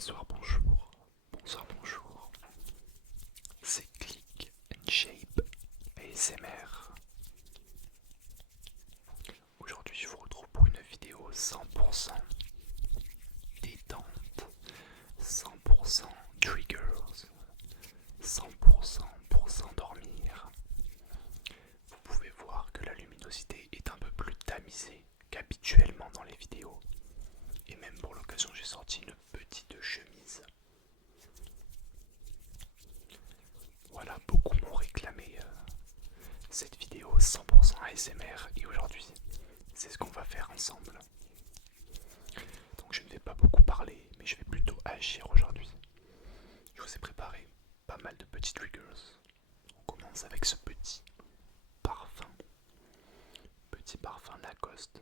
Bonsoir, bonjour. Bonsoir, bonjour. C'est Click and Shape ASMR. Aujourd'hui, je vous retrouve pour une vidéo 100% détente, 100% triggers, 100% pour s'endormir. Vous pouvez voir que la luminosité est un peu plus tamisée qu'habituellement dans les vidéos. Et même pour l'occasion, j'ai sorti une petite chemise. Voilà, beaucoup m'ont réclamé cette vidéo 100% ASMR et aujourd'hui, c'est ce qu'on va faire ensemble. Donc je ne vais pas beaucoup parler, mais je vais plutôt agir aujourd'hui. Je vous ai préparé pas mal de petits triggers. On commence avec ce parfum, petit parfum Lacoste.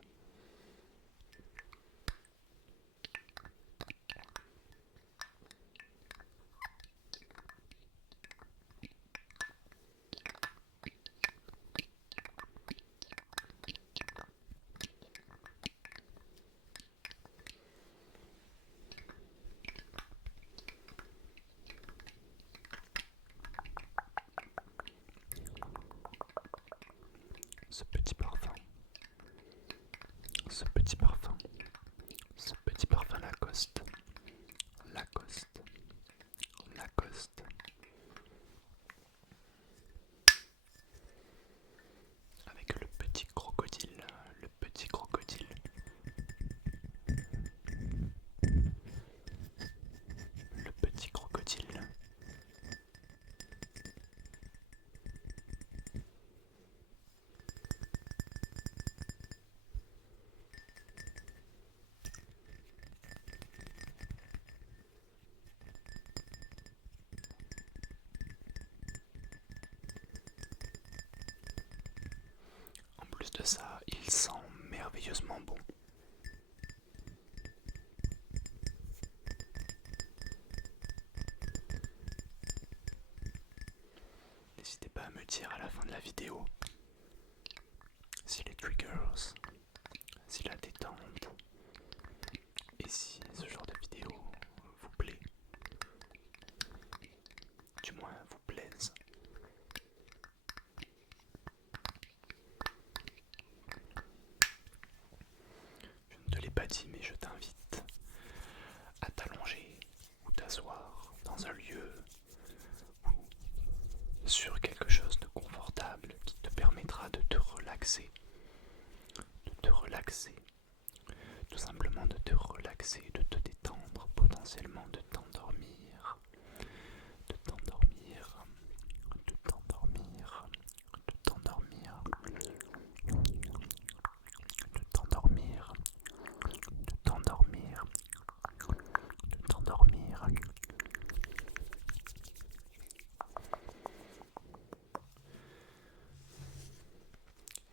Ce petit parfum, ce petit parfum, ce petit parfum Lacoste, Lacoste, Lacoste. Avec le petit crocodile, le petit crocodile. Le petit crocodile. En plus de ça, il sent merveilleusement bon. N'hésitez pas à me dire à la fin de la vidéo si les triggers, si la détente et si ce genre de vidéo vous plaît, du moins vous plaise. Je ne te l'ai pas dit, mais je t'invite à t'allonger ou t'asseoir dans un lieu ou sur quelque chose de confortable qui te permettra de te relaxer, tout simplement de te relaxer, de te détendre, potentiellement de t'endormir, de t'endormir, de t'endormir, de t'endormir, de t'endormir, de t'endormir, de t'endormir.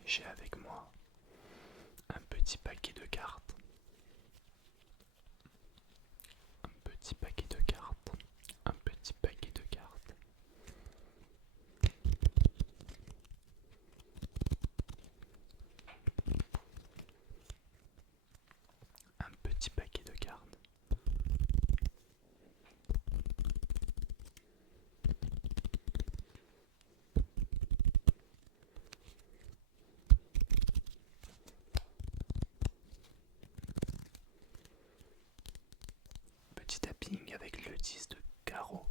J'ai avec moi un petit paquet de cartes. Un petit paquet de cartes. Un petit paquet de cartes. Un petit paquet de cartes. Petit tapping avec le 10 de carreau.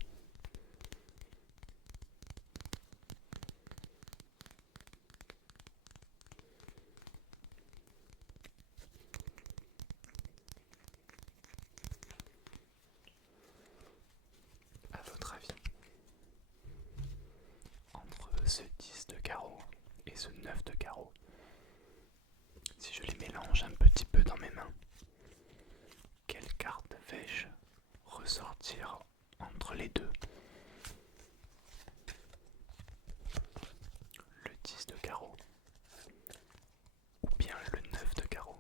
À votre avis, entre ce 10 de carreau et ce 9 de carreau, si je les mélange un petit peu dans mes mains, quelle carte vais-je ressortir entre les deux? Le 10 de carreau ou bien le 9 de carreau?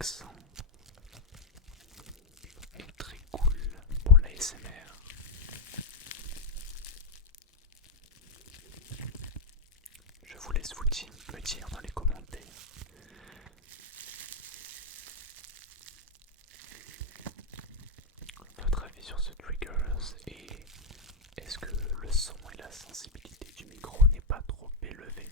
relaxant et très cool pour l'ASMR. Je vous laisse me dire dans les commentaires votre avis sur ce triggers et est-ce que le son et la sensibilité du micro n'est pas trop élevé.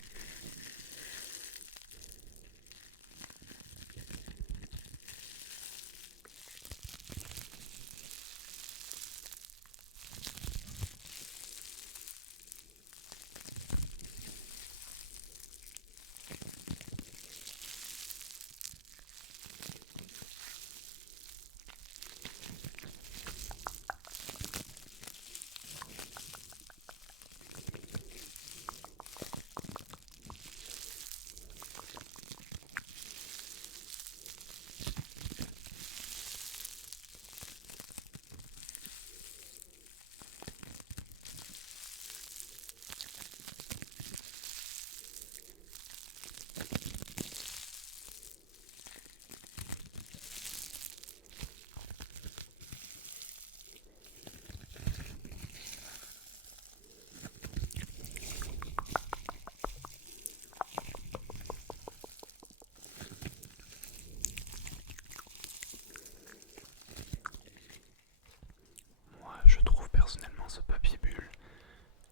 Moi, je trouve personnellement ce papier bulle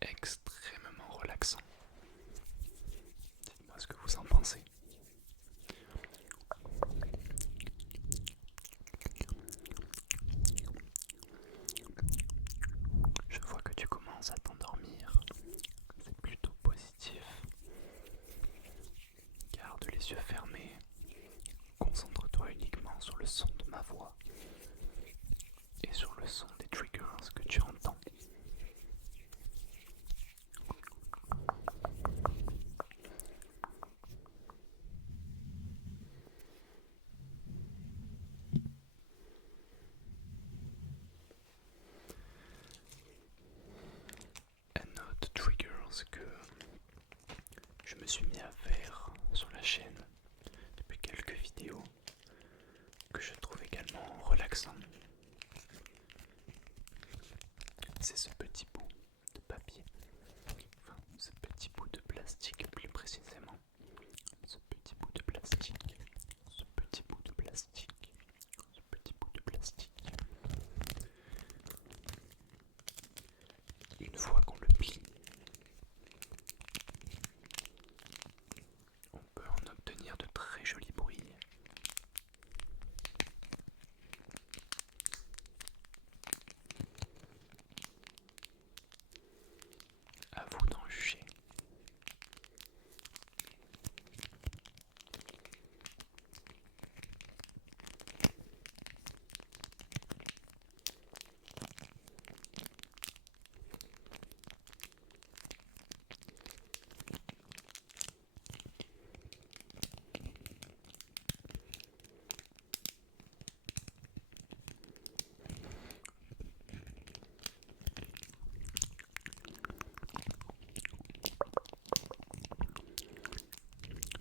extrêmement relaxant. Dites-moi ce que vous en pensez. Je vois que tu commences à t'endormir. C'est plutôt positif. Garde les yeux fermés. Concentre-toi uniquement sur le son de ma voix et sur le son des triggers que tu entends. Un autre triggers que je me suis mis à faire sur la chaîne depuis quelques vidéos que je trouve également relaxant. C'est ce petit bout de papier, enfin ce petit bout de plastique plus précisément. Ce petit bout de plastique, ce petit bout de plastique, ce petit bout de plastique. Une fois qu'on le plie, on peut en obtenir de très jolis bruits. À vous d'en juger.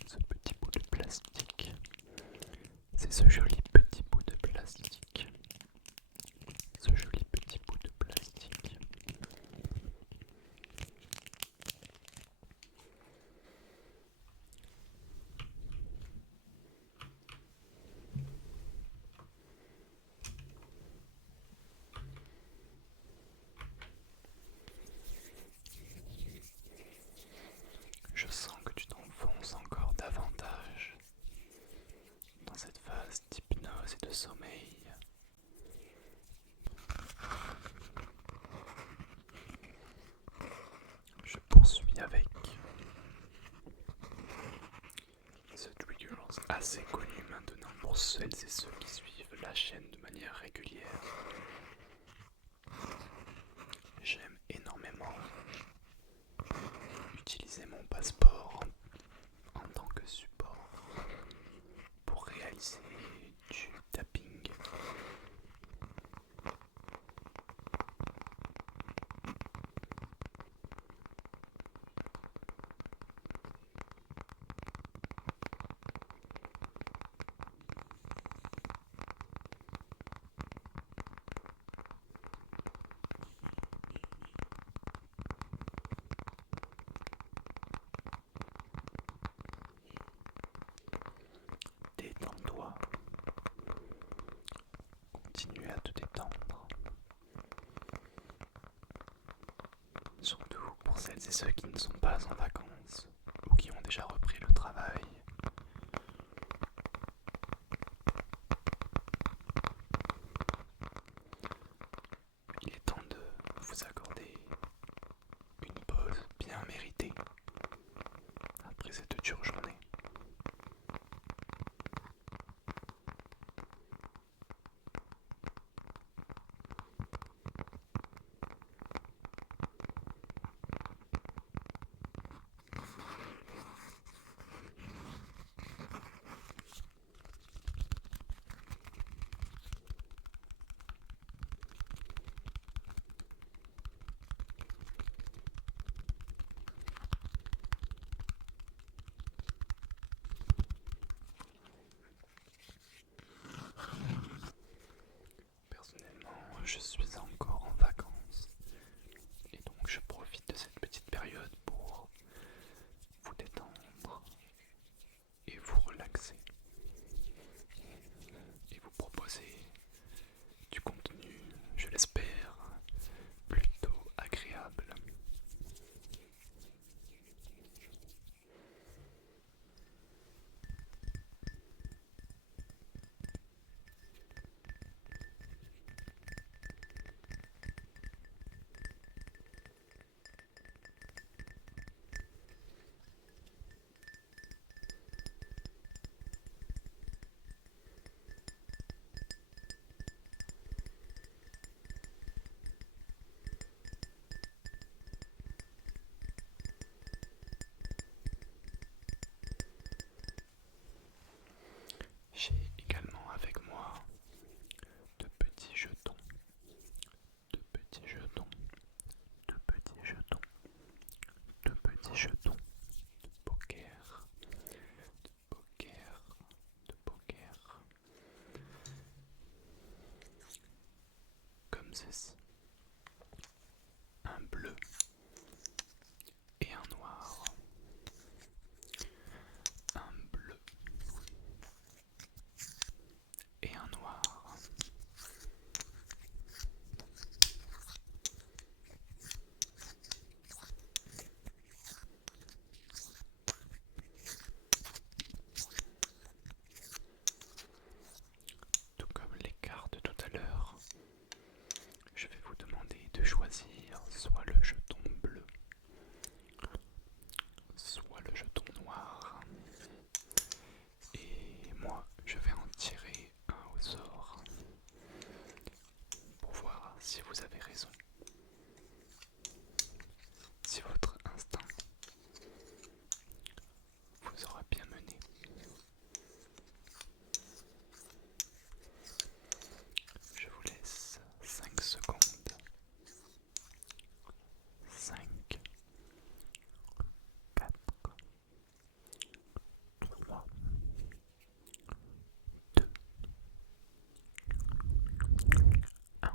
Ce petit bout de plastique, c'est ce joli petit bout de plastique. Ce joli petit bout de plastique. Je sens que tu t'enfonces encore davantage dans cette phase d'hypnose et de sommeil. Je poursuis avec ce triggers assez connu maintenant pour celles et ceux qui suivent la chaîne de manière régulière. J'aime énormément utiliser mon passeport en tant que support pour réaliser du tapping. continuer à te détendre. Surtout pour celles et ceux qui ne sont pas en vacances ou qui ont déjà repris le travail. Il est temps de vous accorder une pause bien méritée après cette dure journée. Personnellement, je suis encore en vacances et donc je profite de cette petite période pour vous détendre et vous relaxer et vous proposer du contenu, je l'espère, plutôt agréable. J'ai également avec moi de petits jetons, de petits jetons, de petits jetons, de petits jetons de poker, de poker, de poker, comme ceci. Un bleu et un noir. Un bleu et un noir. Tout comme les cartes tout à l'heure, je vais vous demander de choisir soit le jeton bleu, soit le jeton noir. Et moi, je vais en tirer un au sort pour voir si vous avez raison, si votre instinct vous aura bien mené. Je vous laisse 5 secondes. 5, 4, 3, 2, 1.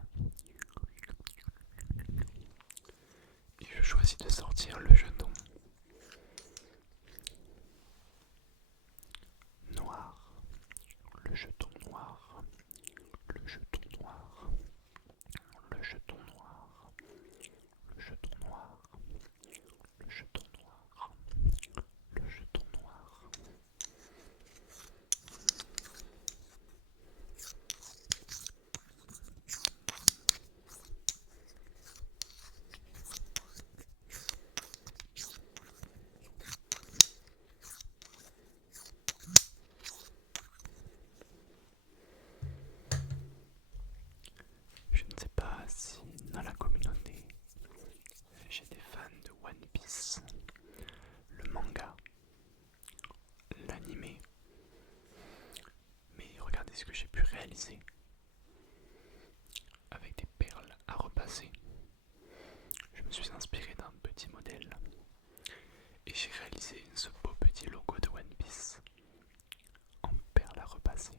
Et je choisis de sortir le jeton noir, le jeton noir, le jeton noir, le jeton noir, le jeton noir, le jeton noir, le jeton noir. Je ne sais pas si dans la communauté j'ai des fans de One Piece, le manga, l'animé, mais regardez ce que j'ai pu réaliser avec des perles à repasser. Je me suis inspiré d'un petit modèle et j'ai réalisé ce beau petit logo de One Piece en perles à repasser.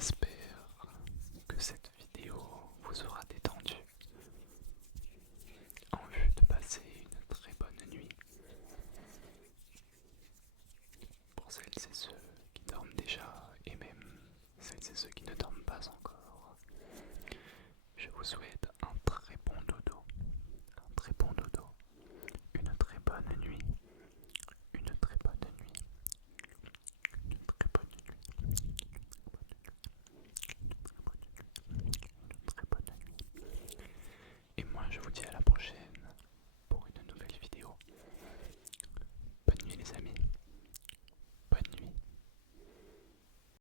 j'espère.